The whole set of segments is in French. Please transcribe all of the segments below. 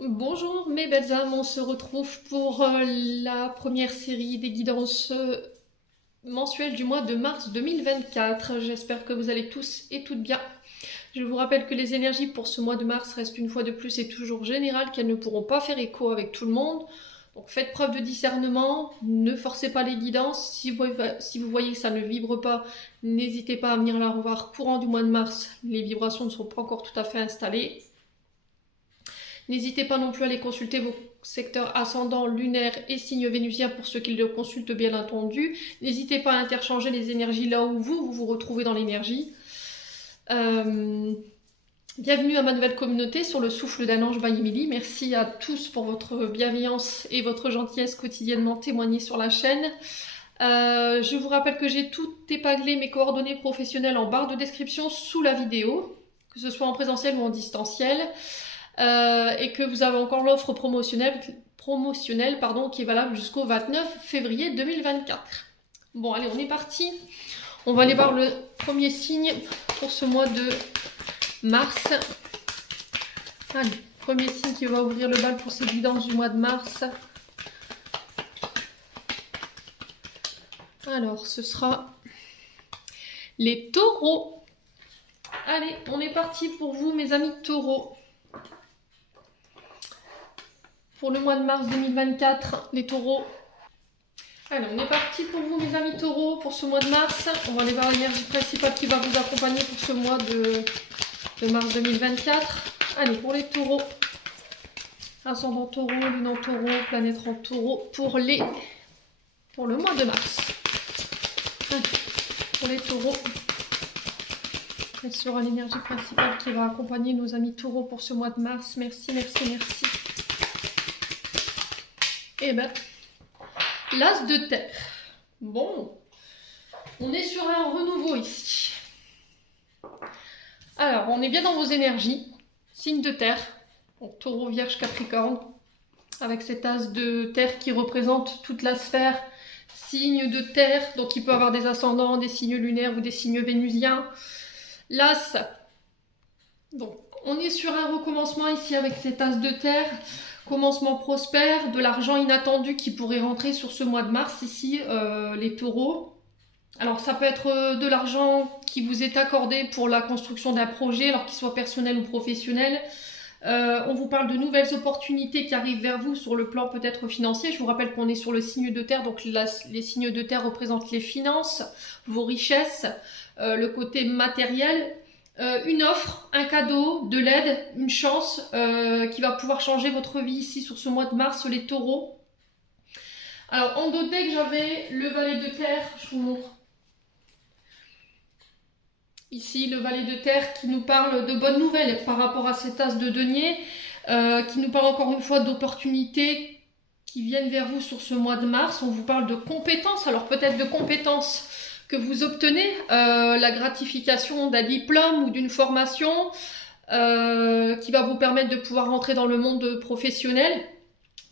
Bonjour mes belles âmes, on se retrouve pour la première série des guidances mensuelles du mois de mars 2024. J'espère que vous allez tous et toutes bien. Je vous rappelle que les énergies pour ce mois de mars restent une fois de plus et toujours générales, qu'elles ne pourront pas faire écho avec tout le monde. Donc faites preuve de discernement, ne forcez pas les guidances. Si vous voyez que ça ne vibre pas, n'hésitez pas à venir la revoir courant du mois de mars. Les vibrations ne sont pas encore tout à fait installées. N'hésitez pas non plus à aller consulter vos secteurs ascendants, lunaires et signes vénusiens pour ceux qui le consultent bien entendu. N'hésitez pas à interchanger les énergies là où vous vous retrouvez dans l'énergie. Bienvenue à ma nouvelle communauté sur le souffle d'un ange by Emily. Merci à tous pour votre bienveillance et votre gentillesse quotidiennement témoignée sur la chaîne. Je vous rappelle que j'ai tout épinglé mes coordonnées professionnelles en barre de description sous la vidéo, que ce soit en présentiel ou en distanciel. Et que vous avez encore l'offre promotionnelle qui est valable jusqu'au 29 février 2024. Bon, allez, on est parti. On va aller voir le premier signe pour ce mois de mars. Allez, premier signe qui va ouvrir le bal pour ces guidances du mois de mars. Alors, ce sera les taureaux. Allez, on est parti pour vous, mes amis taureaux. Pour le mois de mars 2024, les taureaux. Alors, on est parti pour vous, mes amis taureaux, pour ce mois de mars. On va aller voir l'énergie principale qui va vous accompagner pour ce mois de mars 2024. Allez, pour les taureaux. Ascendant taureau, lune en taureau, planète en taureau, pour le mois de mars. Allez, pour les taureaux. Quelle sera l'énergie principale qui va accompagner nos amis taureaux pour ce mois de mars? Merci, merci, merci. Eh ben, l'as de terre. Bon, on est sur un renouveau ici. Alors, on est bien dans vos énergies. Signe de terre. Donc, taureau, vierge, capricorne. Avec cet as de terre qui représente toute la sphère. Signe de terre. Donc, il peut avoir des ascendants, des signes lunaires ou des signes vénusiens. L'as. Donc, on est sur un recommencement ici avec cet as de terre. Commencement prospère, de l'argent inattendu qui pourrait rentrer sur ce mois de mars ici, les taureaux. Alors ça peut être de l'argent qui vous est accordé pour la construction d'un projet, alors qu'il soit personnel ou professionnel. On vous parle de nouvelles opportunités qui arrivent vers vous sur le plan peut-être financier. Je vous rappelle qu'on est sur le signe de terre, donc les signes de terre représentent les finances, vos richesses, le côté matériel. Une offre, un cadeau, de l'aide, une chance qui va pouvoir changer votre vie ici sur ce mois de mars, les taureaux. Alors, en dos deck, j'avais le valet de terre, je vous montre. Ici, le valet de terre qui nous parle de bonnes nouvelles par rapport à cet as de denier, qui nous parle encore une fois d'opportunités qui viennent vers vous sur ce mois de mars. On vous parle de compétences, alors peut-être de compétences que vous obtenez, la gratification d'un diplôme ou d'une formation qui va vous permettre de pouvoir rentrer dans le monde professionnel.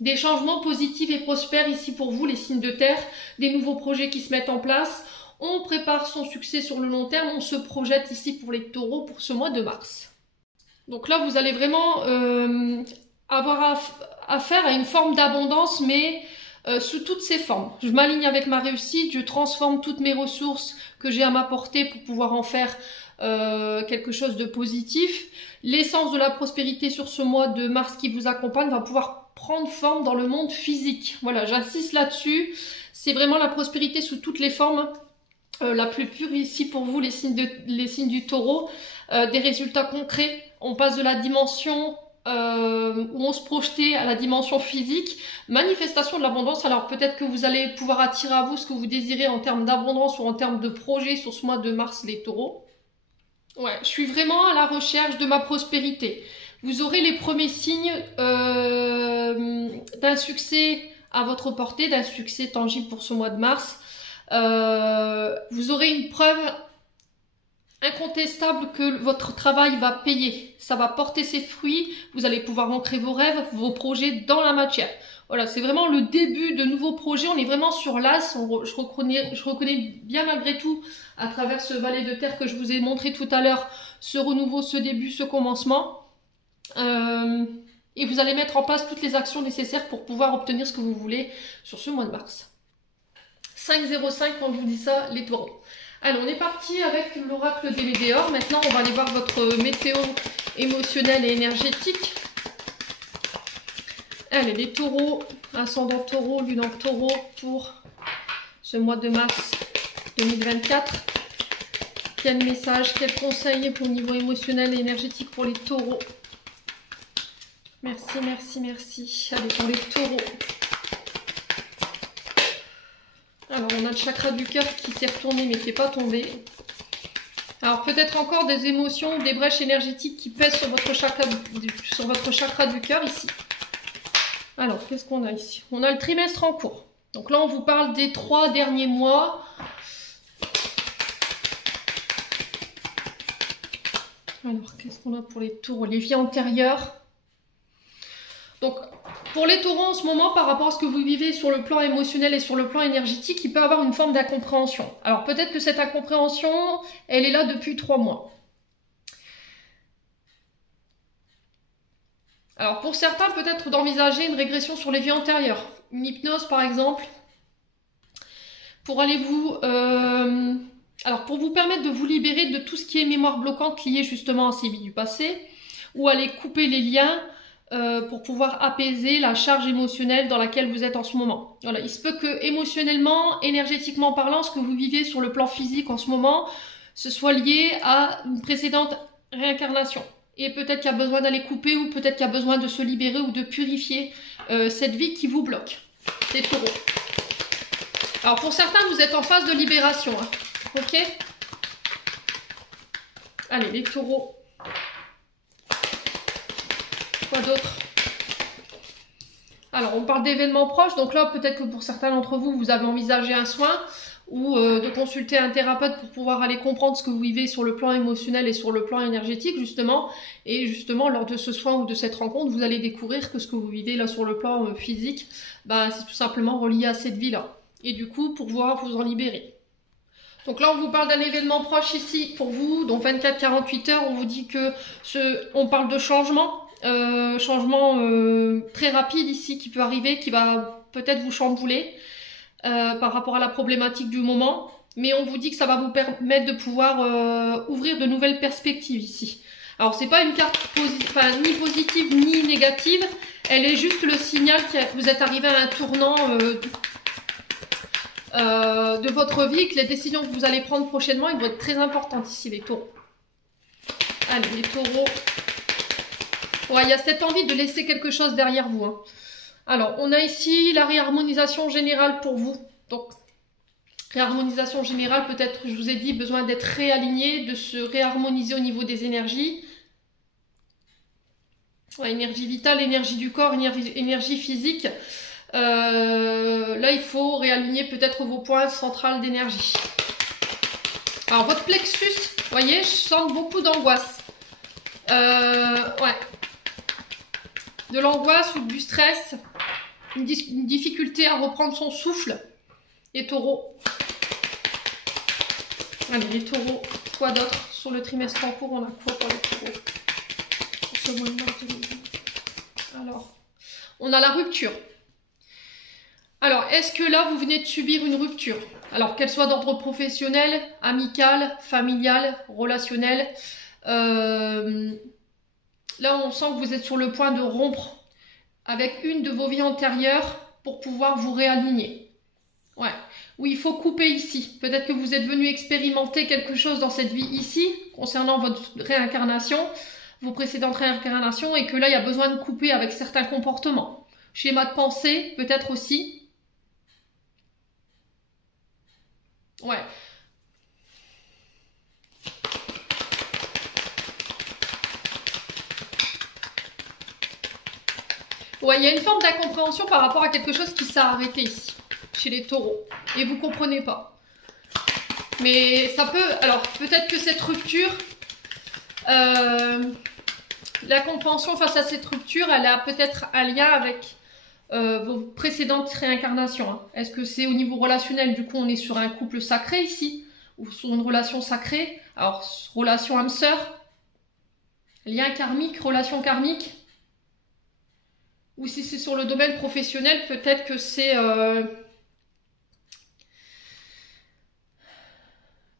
Des changements positifs et prospères ici pour vous, les signes de terre, des nouveaux projets qui se mettent en place. On prépare son succès sur le long terme, on se projette ici pour les taureaux pour ce mois de mars. Donc là, vous allez vraiment avoir affaire à une forme d'abondance, mais sous toutes ses formes. Je m'aligne avec ma réussite, je transforme toutes mes ressources que j'ai à m'apporter pour pouvoir en faire quelque chose de positif. L'essence de la prospérité sur ce mois de mars qui vous accompagne va pouvoir prendre forme dans le monde physique. Voilà, j'insiste là-dessus. C'est vraiment la prospérité sous toutes les formes. La plus pure ici pour vous, les signes du taureau. Des résultats concrets. On passe de la dimension où on se projetait à la dimension physique, manifestation de l'abondance. Alors peut-être que vous allez pouvoir attirer à vous ce que vous désirez en termes d'abondance ou en termes de projet sur ce mois de mars, les taureaux. Ouais, je suis vraiment à la recherche de ma prospérité. Vous aurez les premiers signes d'un succès à votre portée, d'un succès tangible pour ce mois de mars. Vous aurez une preuve incontestable que votre travail va payer, ça va porter ses fruits, vous allez pouvoir ancrer vos rêves, vos projets dans la matière. Voilà, c'est vraiment le début de nouveaux projets, on est vraiment sur l'as, je reconnais bien malgré tout, à travers ce valet de terre que je vous ai montré tout à l'heure, ce renouveau, ce début, ce commencement. Et vous allez mettre en place toutes les actions nécessaires pour pouvoir obtenir ce que vous voulez sur ce mois de mars. 5,05 quand je vous dis ça, les taureaux. Alors, on est parti avec l'oracle des météores. Maintenant, on va aller voir votre météo émotionnelle et énergétique. Allez, les taureaux, ascendant taureau, lune en taureau pour ce mois de mars 2024. Quel message, quel conseil au niveau émotionnel et énergétique pour les taureaux? Merci, merci, merci. Allez, pour les taureaux. Alors, on a le chakra du cœur qui s'est retourné mais qui n'est pas tombé. Alors, peut-être encore des émotions, des brèches énergétiques qui pèsent sur votre chakra du cœur ici. Alors, qu'est-ce qu'on a ici? On a le trimestre en cours. Donc là, on vous parle des 3 derniers mois. Alors, qu'est-ce qu'on a pour les taureaux? Les vies antérieures. Donc, pour les taureaux en ce moment, par rapport à ce que vous vivez sur le plan émotionnel et sur le plan énergétique, il peut y avoir une forme d'incompréhension. Alors, peut-être que cette incompréhension, elle est là depuis 3 mois. Alors, pour certains, peut-être d'envisager une régression sur les vies antérieures. Une hypnose, par exemple, pour aller vous... alors, pour vous permettre de vous libérer de tout ce qui est mémoire bloquante liée justement à ces vies du passé, ou aller couper les liens pour pouvoir apaiser la charge émotionnelle dans laquelle vous êtes en ce moment. Voilà, il se peut que émotionnellement, énergétiquement parlant, ce que vous vivez sur le plan physique en ce moment, ce soit lié à une précédente réincarnation. Et peut-être qu'il y a besoin d'aller couper, ou peut-être qu'il y a besoin de se libérer ou de purifier cette vie qui vous bloque. C'est taureau. Alors pour certains, vous êtes en phase de libération. Hein. Ok? Allez, les taureaux. Quoi d'autre? Alors, on parle d'événements proches. Donc là, peut-être que pour certains d'entre vous, vous avez envisagé un soin ou de consulter un thérapeute pour pouvoir aller comprendre ce que vous vivez sur le plan émotionnel et sur le plan énergétique, justement. Et justement, lors de ce soin ou de cette rencontre, vous allez découvrir que ce que vous vivez là sur le plan physique, bah, c'est tout simplement relié à cette vie-là. Et du coup, pour pouvoir vous en libérer. Donc là, on vous parle d'un événement proche ici pour vous, donc 24-48 heures, on vous dit que on parle de changement. Changement très rapide ici qui peut arriver, qui va peut-être vous chambouler par rapport à la problématique du moment, mais on vous dit que ça va vous permettre de pouvoir ouvrir de nouvelles perspectives ici. Alors c'est pas une carte ni positive ni négative, elle est juste le signal que vous êtes arrivé à un tournant de votre vie, que les décisions que vous allez prendre prochainement, elles vont être très importantes ici les taureaux. Allez les taureaux. Ouais, il y a cette envie de laisser quelque chose derrière vous. Hein. Alors, on a ici la réharmonisation générale pour vous. Donc, réharmonisation générale, peut-être, je vous ai dit, besoin d'être réaligné, de se réharmoniser au niveau des énergies. Ouais, énergie vitale, énergie du corps, énergie physique. Là, il faut réaligner peut-être vos points centrales d'énergie. Alors, votre plexus, vous voyez, je sens beaucoup d'angoisse. Ouais. De l'angoisse ou du stress, une difficulté à reprendre son souffle. Les taureaux. Allez, les taureaux, quoi d'autre? Sur le trimestre en cours, on a quoi pour les taureaux? Pour ce mois de mars 2020. Alors, on a la rupture. Alors, est-ce que là, vous venez de subir une rupture? Alors, qu'elle soit d'ordre professionnel, amical, familial, relationnel. Là, on sent que vous êtes sur le point de rompre avec une de vos vies antérieures pour pouvoir vous réaligner. Ouais. Oui, il faut couper ici. Peut-être que vous êtes venu expérimenter quelque chose dans cette vie ici, concernant votre réincarnation, vos précédentes réincarnations, et que là, il y a besoin de couper avec certains comportements. Schéma de pensée, peut-être aussi. Ouais. Ouais, il y a une forme d'incompréhension par rapport à quelque chose qui s'est arrêté ici, chez les taureaux. Et vous ne comprenez pas. Mais ça peut... Alors, peut-être que cette rupture... la compréhension face à cette rupture, elle a peut-être un lien avec vos précédentes réincarnations. Hein. Est-ce que c'est au niveau relationnel? Du coup, on est sur un couple sacré ici, ou sur une relation sacrée. Alors, relation âme-sœur, lien karmique, relation karmique. Ou si c'est sur le domaine professionnel, peut-être que c'est...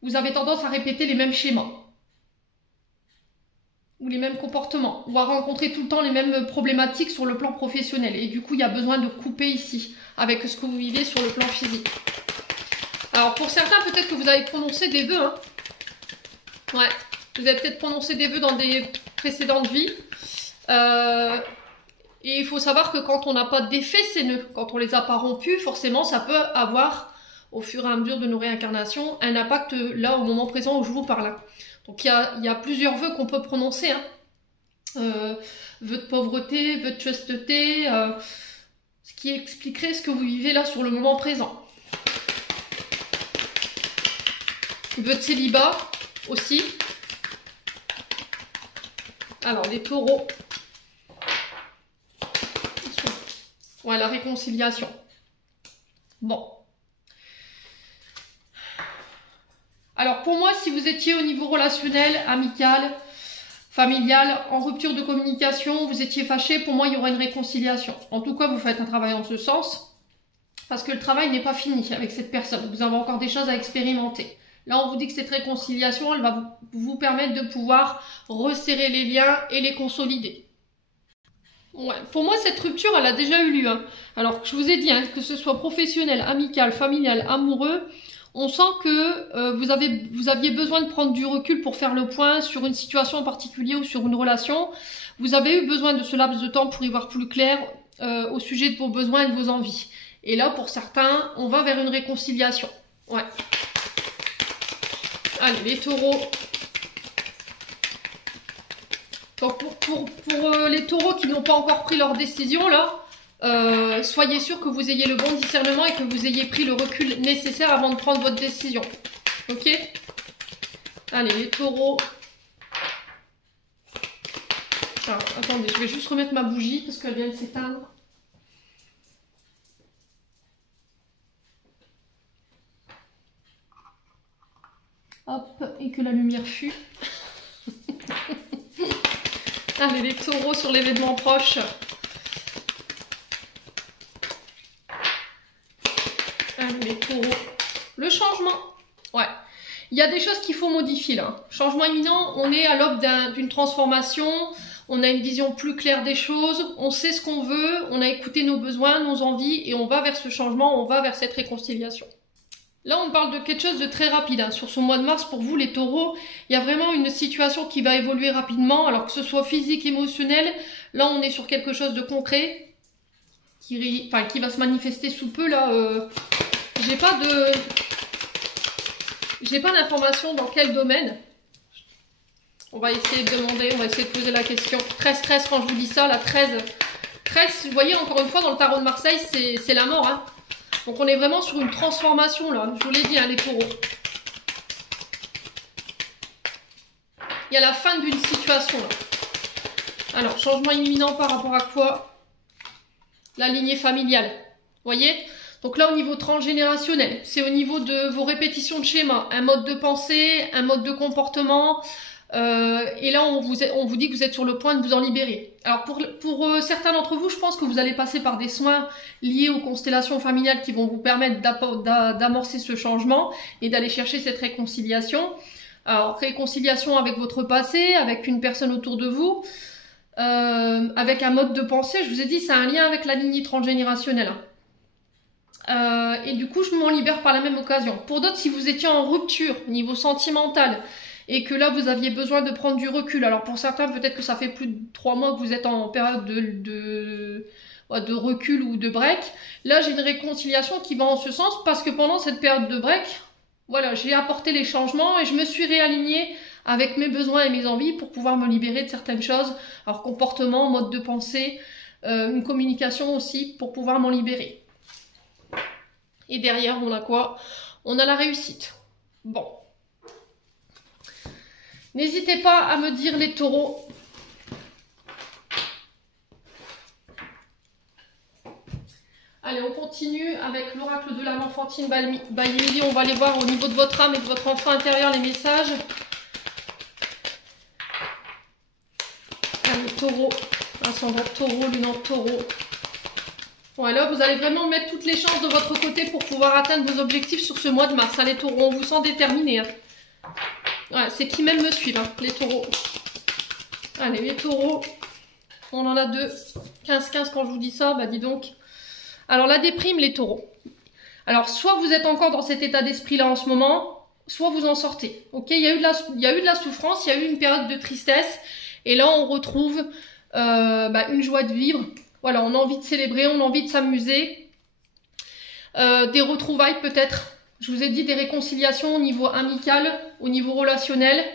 vous avez tendance à répéter les mêmes schémas. Ou les mêmes comportements. Ou à rencontrer tout le temps les mêmes problématiques sur le plan professionnel. Et du coup, il y a besoin de couper ici, avec ce que vous vivez sur le plan physique. Alors, pour certains, peut-être que vous avez prononcé des vœux. Hein. Ouais. Vous avez peut-être prononcé des vœux dans des précédentes vies. Et il faut savoir que quand on n'a pas défait ces nœuds, quand on les a pas rompus, forcément ça peut avoir, au fur et à mesure de nos réincarnations, un impact là au moment présent où je vous parle. Donc il y a plusieurs vœux qu'on peut prononcer. Hein. Vœux de pauvreté, vœux de chasteté, ce qui expliquerait ce que vous vivez là sur le moment présent. Vœux de célibat aussi. Alors les taureaux. Ouais, la réconciliation. Bon. Alors pour moi, si vous étiez au niveau relationnel, amical, familial, en rupture de communication, vous étiez fâché, pour moi il y aura une réconciliation. En tout cas, vous faites un travail en ce sens, parce que le travail n'est pas fini avec cette personne. Vous avez encore des choses à expérimenter. Là, on vous dit que cette réconciliation, elle va vous permettre de pouvoir resserrer les liens et les consolider. Ouais, pour moi, cette rupture, elle a déjà eu lieu. Hein. Alors, je vous ai dit, hein, que ce soit professionnel, amical, familial, amoureux, on sent que vous aviez besoin de prendre du recul pour faire le point sur une situation en particulier ou sur une relation. Vous avez eu besoin de ce laps de temps pour y voir plus clair au sujet de vos besoins et de vos envies. Et là, pour certains, on va vers une réconciliation. Ouais. Allez, les taureaux. Donc pour les taureaux qui n'ont pas encore pris leur décision, là, soyez sûr que vous ayez le bon discernement et que vous ayez pris le recul nécessaire avant de prendre votre décision. Ok? Allez, les taureaux. Alors, attendez, je vais juste remettre ma bougie parce qu'elle vient de s'éteindre. Hop, et que la lumière fût. Allez, les taureaux sur l'événement proche. Allez, les taureaux. Le changement. Ouais. Il y a des choses qu'il faut modifier là. Changement imminent, on est à l'aube d'une transformation. On a une vision plus claire des choses. On sait ce qu'on veut. On a écouté nos besoins, nos envies. Et on va vers ce changement, on va vers cette réconciliation. Là, on parle de quelque chose de très rapide. Hein. Sur ce mois de mars, pour vous, les taureaux, il y a vraiment une situation qui va évoluer rapidement. Alors que ce soit physique, émotionnel, là, on est sur quelque chose de concret qui va se manifester sous peu. Là, j'ai pas d'informations dans quel domaine. On va essayer de demander, on va essayer de poser la question. 13-13, quand je vous dis ça, la 13, vous voyez, encore une fois, dans le tarot de Marseille, c'est la mort, hein. Donc on est vraiment sur une transformation là, je vous l'ai dit, hein, les taureaux. Il y a la fin d'une situation là. Alors, changement imminent par rapport à quoi? La lignée familiale. Vous voyez? Donc là, au niveau transgénérationnel, c'est au niveau de vos répétitions de schémas, un mode de pensée, un mode de comportement. Et là, on vous dit que vous êtes sur le point de vous en libérer. Alors pour certains d'entre vous, je pense que vous allez passer par des soins liés aux constellations familiales qui vont vous permettre d'amorcer ce changement et d'aller chercher cette réconciliation. Alors réconciliation avec votre passé, avec une personne autour de vous, avec un mode de pensée. Je vous ai dit, c'est un lien avec la lignée transgénérationnelle. Et du coup, je m'en libère par la même occasion. Pour d'autres, si vous étiez en rupture niveau sentimental, et que là vous aviez besoin de prendre du recul. Alors pour certains, peut-être que ça fait plus de 3 mois que vous êtes en période de recul ou de break. Là, j'ai une réconciliation qui va en ce sens parce que pendant cette période de break, voilà, j'ai apporté les changements et je me suis réalignée avec mes besoins et mes envies pour pouvoir me libérer de certaines choses. Alors comportement, mode de pensée, une communication aussi pour pouvoir m'en libérer. Et derrière, on a quoi? On a la réussite. Bon. N'hésitez pas à me dire les taureaux. Allez, on continue avec l'oracle de l'âme enfantine by Emily. On va aller voir au niveau de votre âme et de votre enfant intérieur les messages. Allez, taureau, ascendant taureau, lune en taureau. Ouais, là, vous allez vraiment mettre toutes les chances de votre côté pour pouvoir atteindre vos objectifs sur ce mois de mars. Hein, les taureaux, on vous sent déterminés. Hein. Ouais, c'est qui même me suivent, hein, les taureaux. Allez, les taureaux, on en a deux. 15-15 quand je vous dis ça, bah dis donc. Alors, la déprime, les taureaux. Alors, soit vous êtes encore dans cet état d'esprit-là en ce moment, soit vous en sortez. Ok, il y a eu de la souffrance, il y a eu une période de tristesse. Et là, on retrouve une joie de vivre. Voilà, on a envie de célébrer, on a envie de s'amuser. Des retrouvailles peut-être. Je vous ai dit des réconciliations au niveau amical, au niveau relationnel.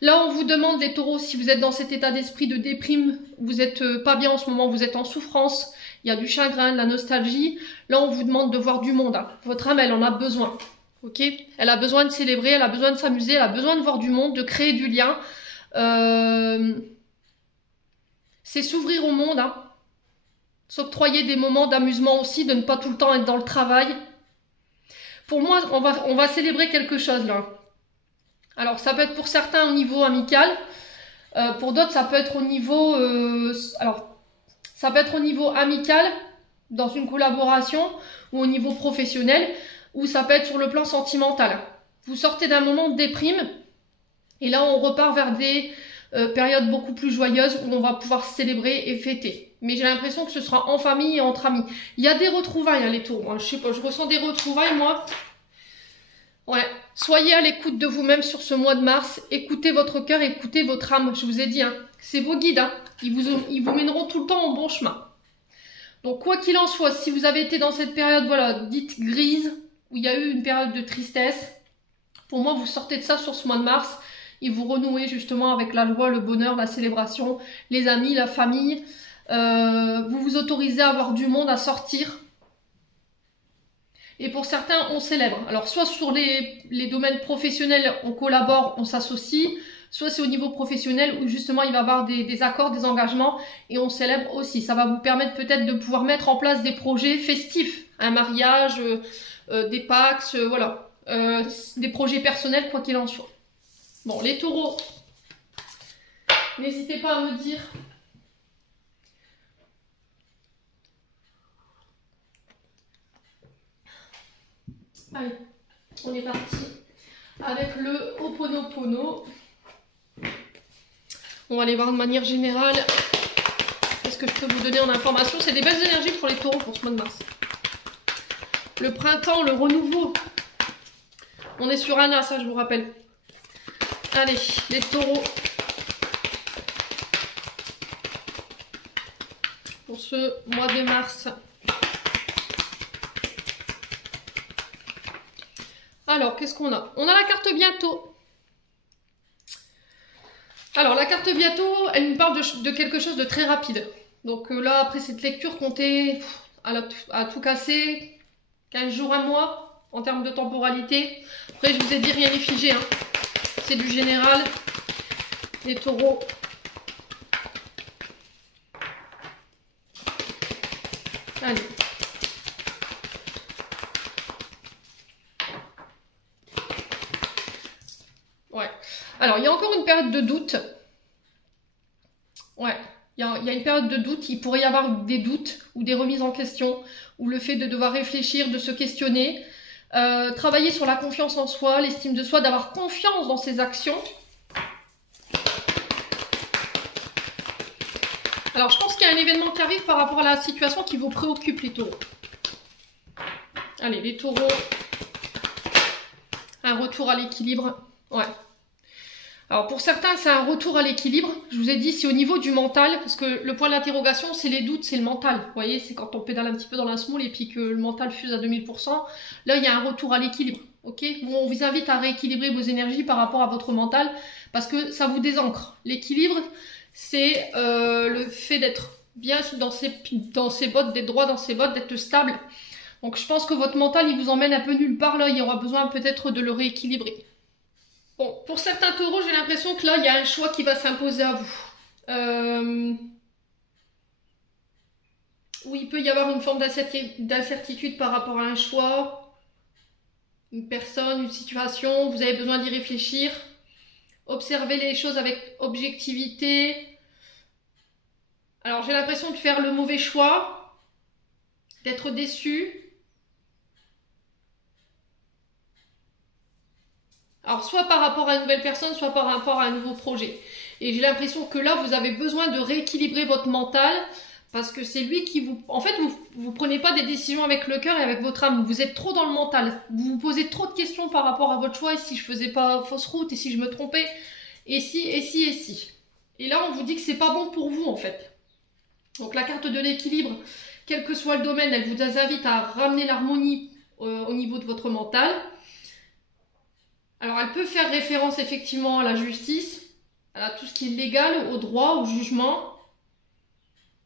Là, on vous demande, les taureaux, si vous êtes dans cet état d'esprit de déprime, vous n'êtes pas bien en ce moment, vous êtes en souffrance, il y a du chagrin, de la nostalgie. Là, on vous demande de voir du monde. Hein. Votre âme, elle en a besoin. Ok, elle a besoin de célébrer, elle a besoin de s'amuser, elle a besoin de voir du monde, de créer du lien. C'est s'ouvrir au monde. Hein. S'octroyer des moments d'amusement aussi, de ne pas tout le temps être dans le travail. Pour moi, on va célébrer quelque chose là. Alors, ça peut être pour certains au niveau amical. Pour d'autres, ça peut être au niveau... ça peut être au niveau amical, dans une collaboration, ou au niveau professionnel, ou ça peut être sur le plan sentimental. Vous sortez d'un moment de déprime, et là, on repart vers des périodes beaucoup plus joyeuses, où on va pouvoir célébrer et fêter. Mais j'ai l'impression que ce sera en famille et entre amis. Il y a des retrouvailles, hein, les taureaux. Hein. Je sais pas, je ressens des retrouvailles, moi. Ouais. Soyez à l'écoute de vous-même sur ce mois de mars. Écoutez votre cœur, écoutez votre âme. Je vous ai dit, hein, c'est vos guides. Hein. Ils vous mèneront tout le temps au bon chemin. Donc, quoi qu'il en soit, si vous avez été dans cette période, voilà, dite grise, où il y a eu une période de tristesse, pour moi, vous sortez de ça sur ce mois de mars et vous renouez justement avec la joie, le bonheur, la célébration, les amis, la famille. Vous vous autorisez à avoir du monde, à sortir. Et pour certains, on célèbre. Alors, soit sur les domaines professionnels, on collabore, on s'associe, soit c'est au niveau professionnel où justement il va y avoir des accords, des engagements et on célèbre aussi. Ça va vous permettre peut-être de pouvoir mettre en place des projets festifs, un mariage, des Pax, voilà, des projets personnels, quoi qu'il en soit. Bon, les taureaux, n'hésitez pas à me dire... Allez, on est parti avec le Ho'oponopono. On va aller voir de manière générale. Qu'est-ce que je peux vous donner en information? C'est des belles énergies pour les taureaux pour ce mois de mars. Le printemps, le renouveau. On est sur Anna, ça je vous rappelle. Allez, les taureaux. Pour ce mois de mars. Alors, qu'est-ce qu'on a? On a la carte bientôt. Alors, la carte bientôt, elle nous parle de quelque chose de très rapide. Donc là, après cette lecture, comptez à tout casser 15 jours, un mois, en termes de temporalité. Après, je vous ai dit, rien n'est figé. Hein. C'est du général. Les taureaux. Allez. Ouais. Alors, il y a encore une période de doute. Ouais. Il y a une période de doute. Il pourrait y avoir des doutes ou des remises en question. Ou le fait de devoir réfléchir, de se questionner. Travailler sur la confiance en soi, l'estime de soi, d'avoir confiance dans ses actions. Alors, je pense qu'il y a un événement qui arrive par rapport à la situation qui vous préoccupe, les taureaux. Allez, les taureaux. Un retour à l'équilibre. Ouais. Alors pour certains, c'est un retour à l'équilibre. Je vous ai dit, c'est au niveau du mental, parce que le point d'interrogation, c'est les doutes, c'est le mental. Vous voyez, c'est quand on pédale un petit peu dans la semoule et puis que le mental fuse à 2000%. Là, il y a un retour à l'équilibre. Ok, on vous invite à rééquilibrer vos énergies par rapport à votre mental, parce que ça vous désancre. L'équilibre, c'est le fait d'être bien dans ses bottes, d'être droit dans ses bottes, d'être stable. Donc je pense que votre mental, il vous emmène un peu nulle part. Là, il y aura besoin peut-être de le rééquilibrer. Bon, pour certains taureaux, j'ai l'impression que là, il y a un choix qui va s'imposer à vous. Où il peut y avoir une forme d'incertitude par rapport à un choix, une personne, une situation. Vous avez besoin d'y réfléchir. Observez les choses avec objectivité. Alors, j'ai l'impression de faire le mauvais choix. d'être déçu. Alors, soit par rapport à une nouvelle personne, soit par rapport à un nouveau projet. Et j'ai l'impression que là, vous avez besoin de rééquilibrer votre mental parce que c'est lui qui vous... En fait, vous prenez pas des décisions avec le cœur et avec votre âme. Vous êtes trop dans le mental. Vous vous posez trop de questions par rapport à votre choix. Et si je faisais pas fausse route? Et si je me trompais? Et si, et si, et si? Et là, on vous dit que c'est pas bon pour vous, en fait. Donc, la carte de l'équilibre, quel que soit le domaine, elle vous invite à ramener l'harmonie au niveau de votre mental. Alors, elle peut faire référence effectivement à la justice, à tout ce qui est légal, au droit, au jugement.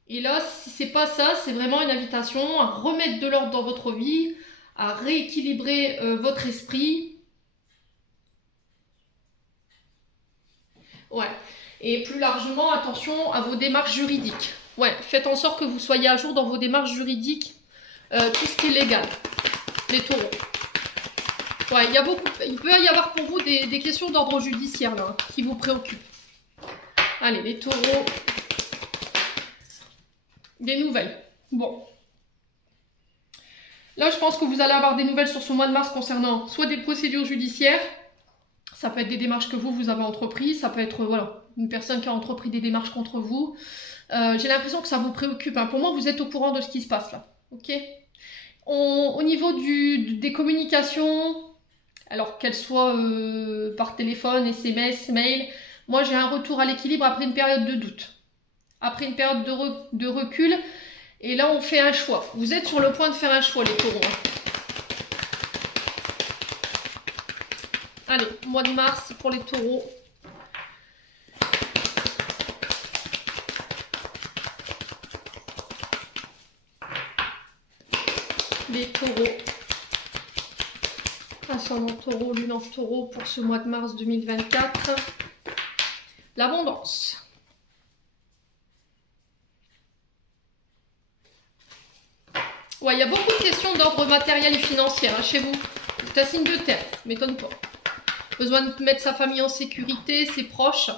Et là, si c'est pas ça, c'est vraiment une invitation à remettre de l'ordre dans votre vie, à rééquilibrer votre esprit. Ouais. Et plus largement, attention à vos démarches juridiques. Ouais, faites en sorte que vous soyez à jour dans vos démarches juridiques, tout ce qui est légal, les taureaux. Ouais, il peut y avoir pour vous des questions d'ordre judiciaire là, qui vous préoccupent. Allez, les taureaux. Des nouvelles. Bon. Là, je pense que vous allez avoir des nouvelles sur ce mois de mars concernant soit des procédures judiciaires, ça peut être des démarches que vous avez entreprises, ça peut être voilà, une personne qui a entrepris des démarches contre vous. J'ai l'impression que ça vous préoccupe. Hein. Pour moi, vous êtes au courant de ce qui se passe là. Ok. Au niveau des communications, alors qu'elles soient par téléphone, SMS, mail, moi j'ai un retour à l'équilibre après une période de doute. Après une période de recul, et là on fait un choix. Vous êtes sur le point de faire un choix les taureaux. Allez, mois de mars pour les taureaux. Les taureaux. Ascendant taureau, lune en taureau pour ce mois de mars 2024. L'abondance. Ouais, il y a beaucoup de questions d'ordre matériel et financier hein, chez vous. C'est un signe de terre, m'étonne pas. Besoin de mettre sa famille en sécurité, ses proches.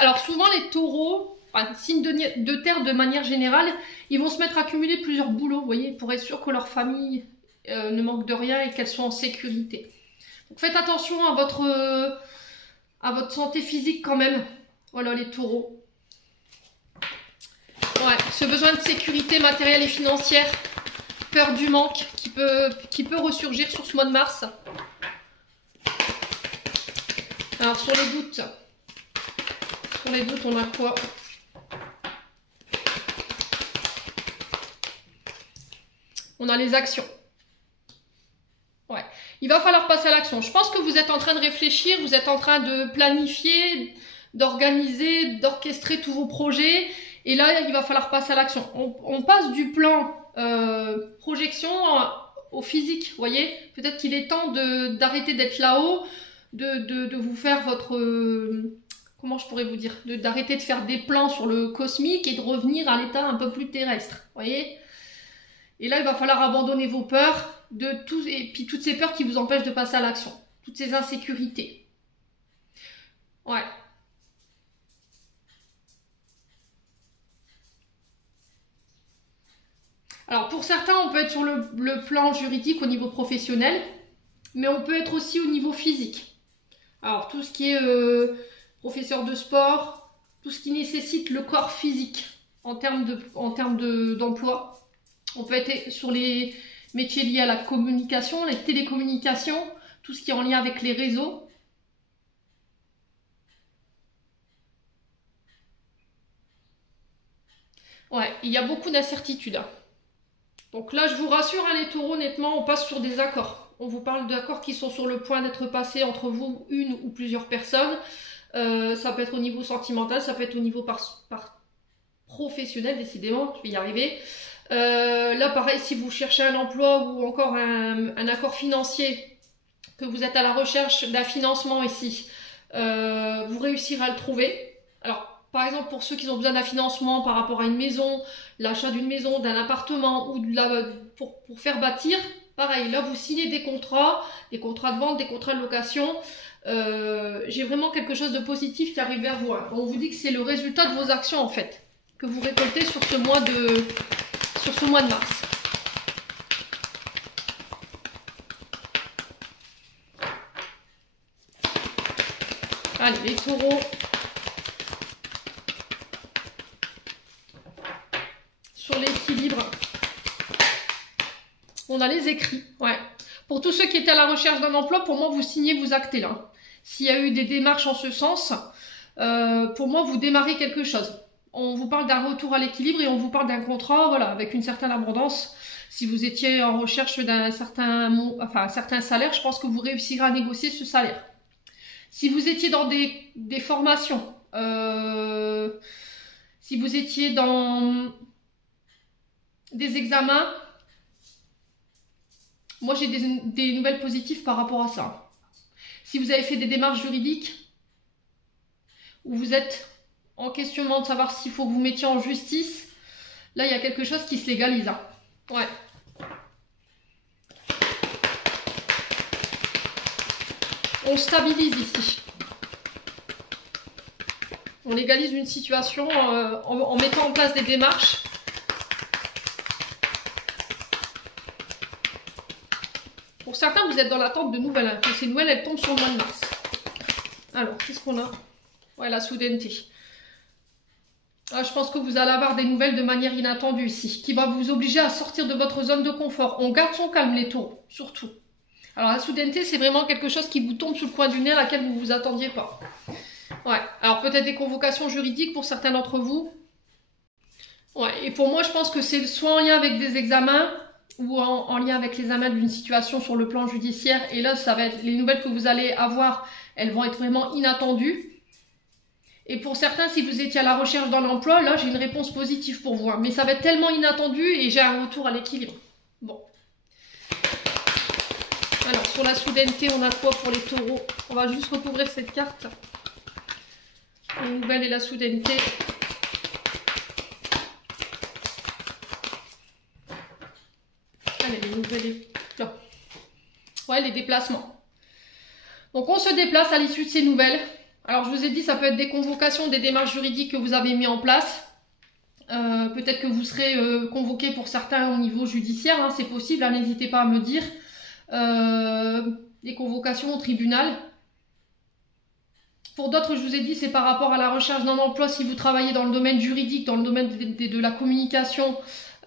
Alors souvent les taureaux, enfin, signes de terre de manière générale, ils vont se mettre à cumuler plusieurs boulots, vous voyez, pour être sûr que leur famille ne manque de rien et qu'elles sont en sécurité. Donc faites attention à votre santé physique quand même. Voilà les taureaux. Ouais, ce besoin de sécurité matérielle et financière, peur du manque qui peut ressurgir sur ce mois de mars. Alors sur les doutes, on a quoi? On a les actions. Ouais, il va falloir passer à l'action. Je pense que vous êtes en train de réfléchir, vous êtes en train de planifier, d'organiser, d'orchestrer tous vos projets. Et là, il va falloir passer à l'action. On passe du plan projection au physique, vous voyez. Peut-être qu'il est temps d'arrêter d'être là-haut, de vous faire votre... comment je pourrais vous dire? D'arrêter de faire des plans sur le cosmique et de revenir à l'état un peu plus terrestre, vous voyez. Et là, il va falloir abandonner vos peurs, et puis toutes ces peurs qui vous empêchent de passer à l'action. Toutes ces insécurités. Ouais. Alors pour certains, on peut être sur le plan juridique au niveau professionnel, mais on peut être aussi au niveau physique. Alors tout ce qui est professeur de sport, tout ce qui nécessite le corps physique en termes d'emploi. On peut être sur les métiers liés à la communication, les télécommunications, tout ce qui est en lien avec les réseaux. Ouais, il y a beaucoup d'incertitudes. Donc là, je vous rassure, hein, les taureaux, honnêtement, on passe sur des accords. On vous parle d'accords qui sont sur le point d'être passés entre vous, une ou plusieurs personnes. Ça peut être au niveau sentimental, ça peut être au niveau professionnel, décidément, je vais y arriver. Là, pareil, si vous cherchez un emploi ou encore un accord financier, que vous êtes à la recherche d'un financement ici, vous réussirez à le trouver. Alors, par exemple, pour ceux qui ont besoin d'un financement par rapport à une maison, l'achat d'une maison, d'un appartement ou pour faire bâtir, pareil, là vous signez des contrats de vente, des contrats de location. J'ai vraiment quelque chose de positif qui arrive vers vous. Hein. On vous dit que c'est le résultat de vos actions en fait, que vous récoltez sur ce mois sur ce mois de mars. Allez, les taureaux. Sur l'équilibre. On a les écrits, ouais. Pour tous ceux qui étaient à la recherche d'un emploi, pour moi, vous signez, vous actez là. S'il y a eu des démarches en ce sens, pour moi, vous démarrez quelque chose. On vous parle d'un retour à l'équilibre et on vous parle d'un contrat, voilà, avec une certaine abondance. Si vous étiez en recherche d'un certain, un certain salaire, je pense que vous réussirez à négocier ce salaire. Si vous étiez dans des formations, si vous étiez dans des examens, moi j'ai des nouvelles positives par rapport à ça. Si vous avez fait des démarches juridiques, où vous êtes en questionnement de savoir s'il faut que vous mettiez en justice, là il y a quelque chose qui se légalise. Hein. Ouais. On stabilise ici. On légalise une situation en mettant en place des démarches. Pour certains, vous êtes dans l'attente de nouvelles. Hein, que ces nouvelles, elles tombent sur le mois de mars. Alors, qu'est-ce qu'on a? Ouais, la soudaineté. Ah, je pense que vous allez avoir des nouvelles de manière inattendue ici, qui va vous obliger à sortir de votre zone de confort. On garde son calme, les taureaux, surtout. Alors, la soudaineté, c'est vraiment quelque chose qui vous tombe sous le coin du nez à laquelle vous ne vous attendiez pas. Ouais, alors peut-être des convocations juridiques pour certains d'entre vous. Ouais, et pour moi, je pense que c'est soit en lien avec des examens ou en lien avec l'examen d'une situation sur le plan judiciaire. Et là, ça va être les nouvelles que vous allez avoir, elles vont être vraiment inattendues. Et pour certains, si vous étiez à la recherche d'un emploi, là, j'ai une réponse positive pour vous. Hein. Mais ça va être tellement inattendu et j'ai un retour à l'équilibre. Bon. Alors, sur la soudaineté, on a quoi pour les taureaux? On va juste recouvrir cette carte. La nouvelle et la soudaineté. Allez, les nouvelles et... là. Ouais, les déplacements. Donc, on se déplace à l'issue de ces nouvelles. Alors, je vous ai dit, ça peut être des convocations, des démarches juridiques que vous avez mis en place. Peut-être que vous serez convoqué pour certains au niveau judiciaire. Hein, c'est possible, hein, n'hésitez pas à me dire. Des convocations au tribunal. Pour d'autres, je vous ai dit, c'est par rapport à la recherche d'un emploi. Si vous travaillez dans le domaine juridique, dans le domaine de la communication,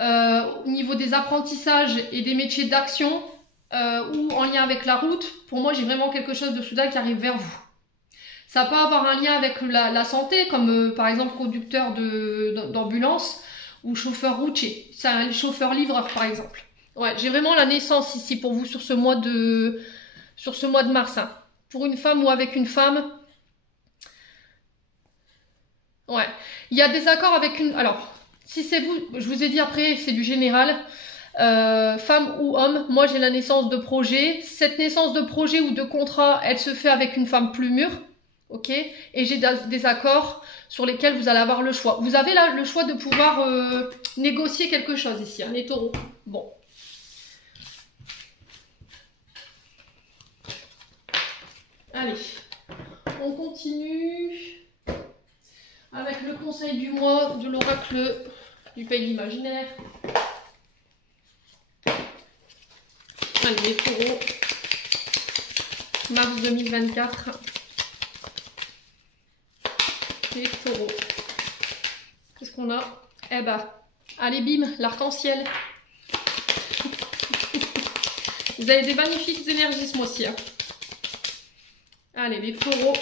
au niveau des apprentissages et des métiers d'action, ou en lien avec la route, pour moi, j'ai vraiment quelque chose de soudain qui arrive vers vous. Ça peut avoir un lien avec la santé, comme par exemple conducteur d'ambulance ou chauffeur routier. C'est un chauffeur-livreur, par exemple. Ouais, j'ai vraiment la naissance ici pour vous sur ce mois de mars. Hein. Pour une femme ou avec une femme. Ouais. Il y a des accords avec une... Alors, si c'est vous, je vous ai dit après, c'est du général. Femme ou homme, moi j'ai la naissance de projet. Cette naissance de projet ou de contrat, elle se fait avec une femme plus mûre. Ok, et j'ai des accords sur lesquels vous allez avoir le choix. Vous avez là le choix de pouvoir négocier quelque chose ici, hein, les taureaux. Bon. Allez, on continue avec le conseil du mois de l'oracle du pays imaginaire. Allez, les taureaux, mars 2024. Les taureaux. Qu'est-ce qu'on a? Eh ben, allez bim, l'arc-en-ciel. Vous avez des magnifiques énergies ce mois-ci. Hein. Allez, les taureaux.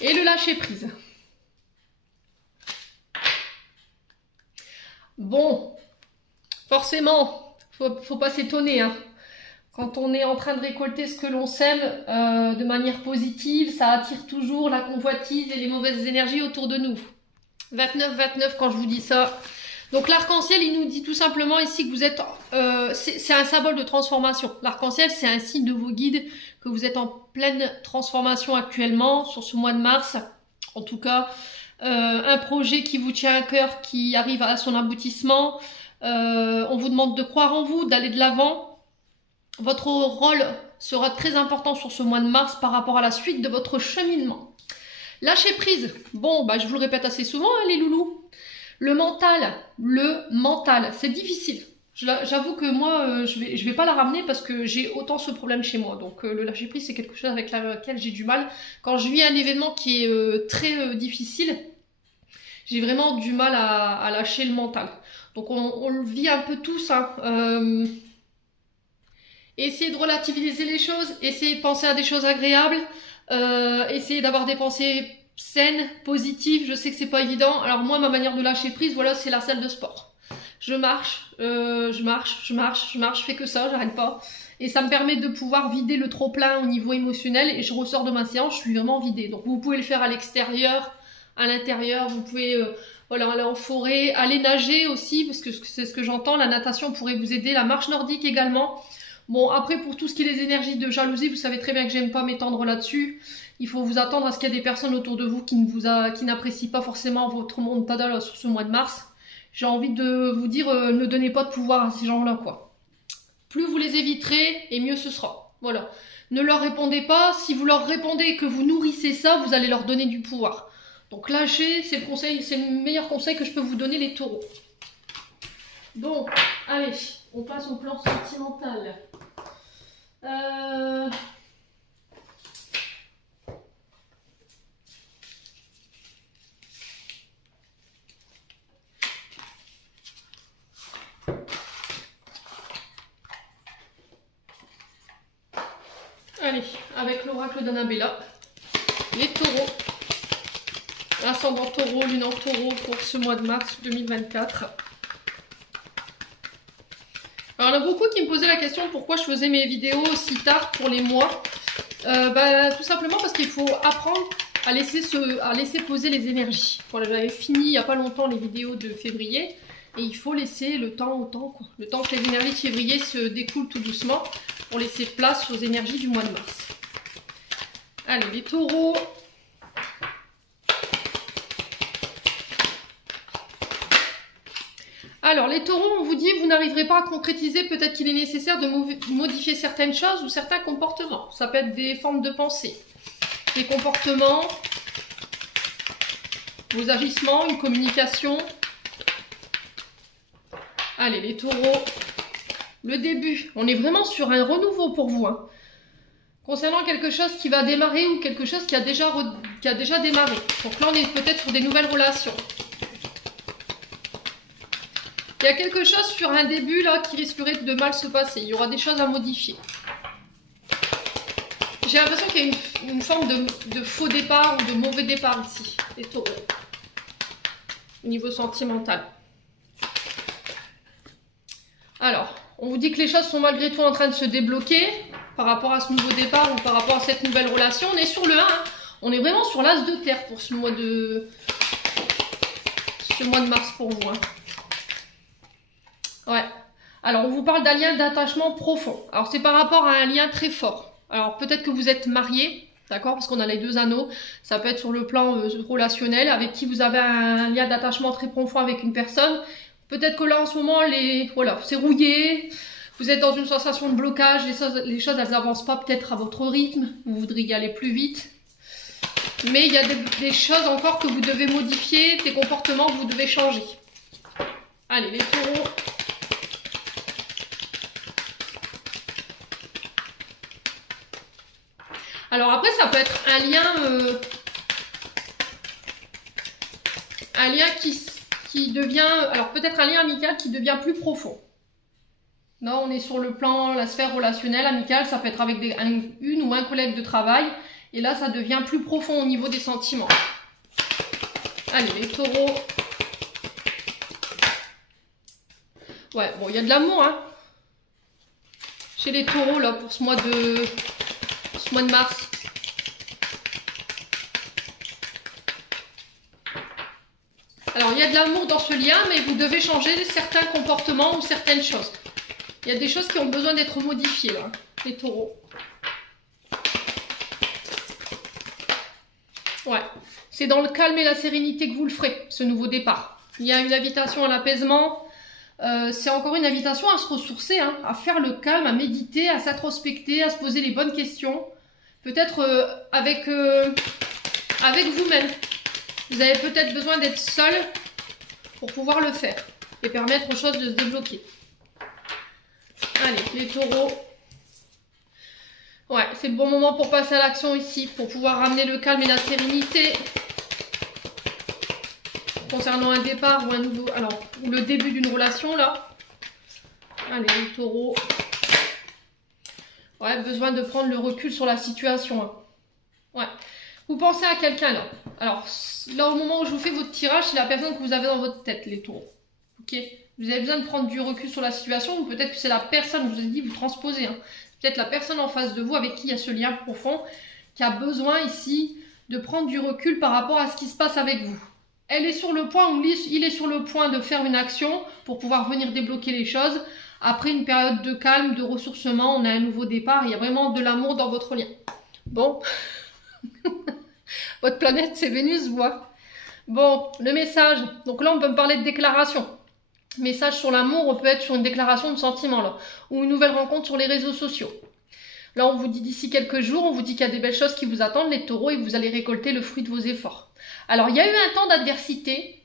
Et le lâcher-prise. Bon, forcément, faut pas s'étonner, hein. Quand on est en train de récolter ce que l'on sème de manière positive, ça attire toujours la convoitise et les mauvaises énergies autour de nous. 29-29 quand je vous dis ça. Donc l'arc-en-ciel, il nous dit tout simplement ici que vous êtes... c'est un symbole de transformation. L'arc-en-ciel, c'est un signe de vos guides, que vous êtes en pleine transformation actuellement, sur ce mois de mars. En tout cas, un projet qui vous tient à cœur, qui arrive à son aboutissement. On vous demande de croire en vous, d'aller de l'avant. Votre rôle sera très important sur ce mois de mars par rapport à la suite de votre cheminement. Lâcher prise. Bon, bah, je vous le répète assez souvent, hein, les loulous. Le mental, c'est difficile. J'avoue que moi, je vais pas la ramener parce que j'ai autant ce problème chez moi. Donc le lâcher prise, c'est quelque chose avec lequel j'ai du mal. Quand je vis un événement qui est très difficile, j'ai vraiment du mal à lâcher le mental. Donc on le vit un peu tous. Hein. Essayez de relativiser les choses, essayez de penser à des choses agréables, essayez d'avoir des pensées saines, positives. Je sais que c'est pas évident. Alors moi, ma manière de lâcher prise, voilà, c'est la salle de sport. Je marche, je fais que ça, j'arrête pas. Et ça me permet de pouvoir vider le trop-plein au niveau émotionnel et je ressors de ma séance, je suis vraiment vidée. Donc vous pouvez le faire à l'extérieur, à l'intérieur, vous pouvez voilà, aller en forêt, aller nager aussi, parce que c'est ce que j'entends, la natation pourrait vous aider, la marche nordique également. Bon, après, pour tout ce qui est les énergies de jalousie, vous savez très bien que j'aime pas m'étendre là-dessus. Il faut vous attendre à ce qu'il y ait des personnes autour de vous qui n'apprécient pas forcément votre montada sur ce mois de mars. J'ai envie de vous dire, ne donnez pas de pouvoir à ces gens-là, quoi. Plus vous les éviterez, et mieux ce sera. Voilà. Ne leur répondez pas. Si vous leur répondez et que vous nourrissez ça, vous allez leur donner du pouvoir. Donc lâchez, c'est le meilleur conseil que je peux vous donner, les taureaux. Donc, allez, on passe au plan sentimental. Allez, avec l'oracle d'Annabella, les taureaux, ascendant taureau, lune en taureau pour ce mois de mars 2024. Alors, il y en a beaucoup qui me posaient la question pourquoi je faisais mes vidéos aussi tard pour les mois. Tout simplement parce qu'il faut apprendre à laisser poser les énergies. Voilà, j'avais fini il n'y a pas longtemps les vidéos de février. Et il faut laisser le temps au temps, quoi. Le temps que les énergies de février se découlent tout doucement pour laisser place aux énergies du mois de mars. Allez, les taureaux. Alors, les taureaux, on vous dit, vous n'arriverez pas à concrétiser, peut-être qu'il est nécessaire de modifier certaines choses ou certains comportements. Ça peut être des formes de pensée, des comportements, vos agissements, une communication. Allez, les taureaux, le début. On est vraiment sur un renouveau pour vous. Hein. Concernant quelque chose qui va démarrer ou quelque chose qui a déjà démarré. Donc là, on est peut-être sur des nouvelles relations. Il y a quelque chose sur un début là qui risquerait de mal se passer. Il y aura des choses à modifier. J'ai l'impression qu'il y a une forme de faux départ ou de mauvais départ ici, les taureaux. Au niveau sentimental. Alors, on vous dit que les choses sont malgré tout en train de se débloquer par rapport à ce nouveau départ ou par rapport à cette nouvelle relation. On est sur le 1, hein. On est vraiment sur l'as de terre pour ce mois de mars pour vous. Hein. Ouais. Alors, on vous parle d'un lien d'attachement profond. Alors, c'est par rapport à un lien très fort. Alors, peut-être que vous êtes marié, d'accord, parce qu'on a les deux anneaux. Ça peut être sur le plan relationnel, avec qui vous avez un lien d'attachement très profond avec une personne. Peut-être que là, en ce moment, voilà, c'est rouillé, vous êtes dans une sensation de blocage, les choses, elles n'avancent pas peut-être à votre rythme, vous voudriez aller plus vite. Mais il y a des choses encore que vous devez modifier, des comportements que vous devez changer. Allez, les taureaux. Alors après, ça peut être un lien qui devient, alors peut-être un lien amical qui devient plus profond. Là, on est sur le plan, la sphère relationnelle, amicale, ça peut être avec une ou un collègue de travail. Et là, ça devient plus profond au niveau des sentiments. Allez, les taureaux. Ouais, bon, il y a de l'amour, hein. Chez les taureaux, là, pour ce mois de mars. Alors, il y a de l'amour dans ce lien, mais vous devez changer certains comportements ou certaines choses. Il y a des choses qui ont besoin d'être modifiées, là, les taureaux. Ouais, c'est dans le calme et la sérénité que vous le ferez, ce nouveau départ. Il y a une invitation à l'apaisement. C'est encore une invitation à se ressourcer, hein, à faire le calme, à méditer, à s'introspecter, à se poser les bonnes questions. Peut-être avec vous-même. Vous avez peut-être besoin d'être seul pour pouvoir le faire et permettre aux choses de se débloquer. Allez, les taureaux. Ouais, c'est le bon moment pour passer à l'action ici, pour pouvoir ramener le calme et la sérénité. Concernant un départ ou un nouveau... Alors, ou le début d'une relation, là. Allez, les taureaux. Ouais, besoin de prendre le recul sur la situation. Hein. Ouais. Vous pensez à quelqu'un, là. Alors, là, au moment où je vous fais votre tirage, c'est la personne que vous avez dans votre tête, les taureaux. Ok? Vous avez besoin de prendre du recul sur la situation, ou peut-être que c'est la personne, je vous ai dit, vous transposez. Hein. Peut-être la personne en face de vous avec qui il y a ce lien profond, qui a besoin ici de prendre du recul par rapport à ce qui se passe avec vous. Elle est sur le point, ou il est sur le point de faire une action pour pouvoir venir débloquer les choses. Après une période de calme, de ressourcement, on a un nouveau départ, il y a vraiment de l'amour dans votre lien. Bon, votre planète c'est Vénus, moi. Bon, le message, donc là on peut me parler de déclaration. Message sur l'amour, on peut être sur une déclaration de sentiment là, ou une nouvelle rencontre sur les réseaux sociaux. Là on vous dit d'ici quelques jours, on vous dit qu'il y a des belles choses qui vous attendent les taureaux et vous allez récolter le fruit de vos efforts. Alors il y a eu un temps d'adversité,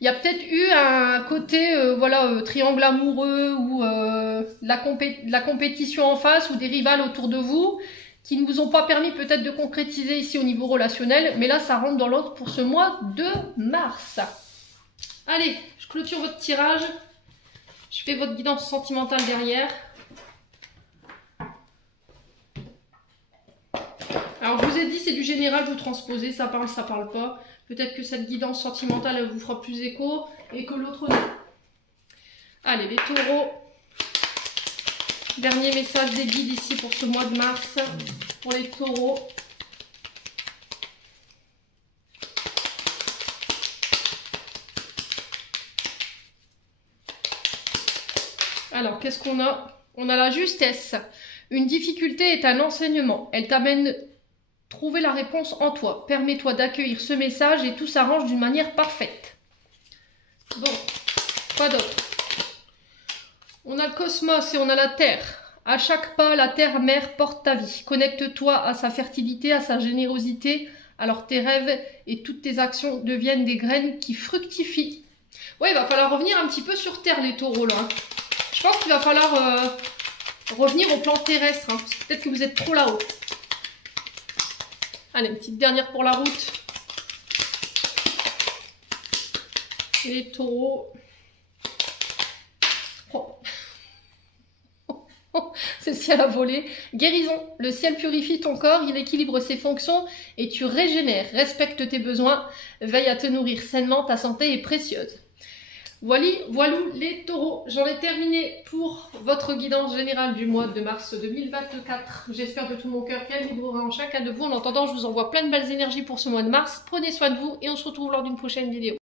il y a peut-être eu un côté triangle amoureux ou la compétition en face ou des rivales autour de vous qui ne vous ont pas permis peut-être de concrétiser ici au niveau relationnel, mais là ça rentre dans l'ordre pour ce mois de mars. Allez, je clôture votre tirage. Je fais votre guidance sentimentale derrière. Alors, je vous ai dit, c'est du général, vous transposez, ça parle pas. Peut-être que cette guidance sentimentale, elle vous fera plus écho et que l'autre non. Allez, les taureaux. Dernier message des guides ici pour ce mois de mars. Pour les taureaux. Alors, qu'est-ce qu'on a? On a la justesse. Une difficulté est un enseignement. Elle t'amène à trouver la réponse en toi. Permets-toi d'accueillir ce message et tout s'arrange d'une manière parfaite. Bon, quoi d'autre? On a le cosmos et on a la Terre. À chaque pas, la Terre-Mère porte ta vie. Connecte-toi à sa fertilité, à sa générosité. Alors tes rêves et toutes tes actions deviennent des graines qui fructifient. Ouais, il va falloir revenir un petit peu sur Terre, les taureaux, là. Je pense qu'il va falloir revenir au plan terrestre. Hein, parce que peut-être que vous êtes trop là-haut. Allez, une petite dernière pour la route. Et les taureaux. Oh. C'est le ciel à voler. Guérison. Le ciel purifie ton corps, il équilibre ses fonctions et tu régénères. Respecte tes besoins. Veille à te nourrir sainement, ta santé est précieuse. Voilà les taureaux, j'en ai terminé pour votre guidance générale du mois de mars 2024. J'espère de tout mon cœur qu'elle vibrera en chacun de vous. En attendant, je vous envoie plein de belles énergies pour ce mois de mars. Prenez soin de vous et on se retrouve lors d'une prochaine vidéo.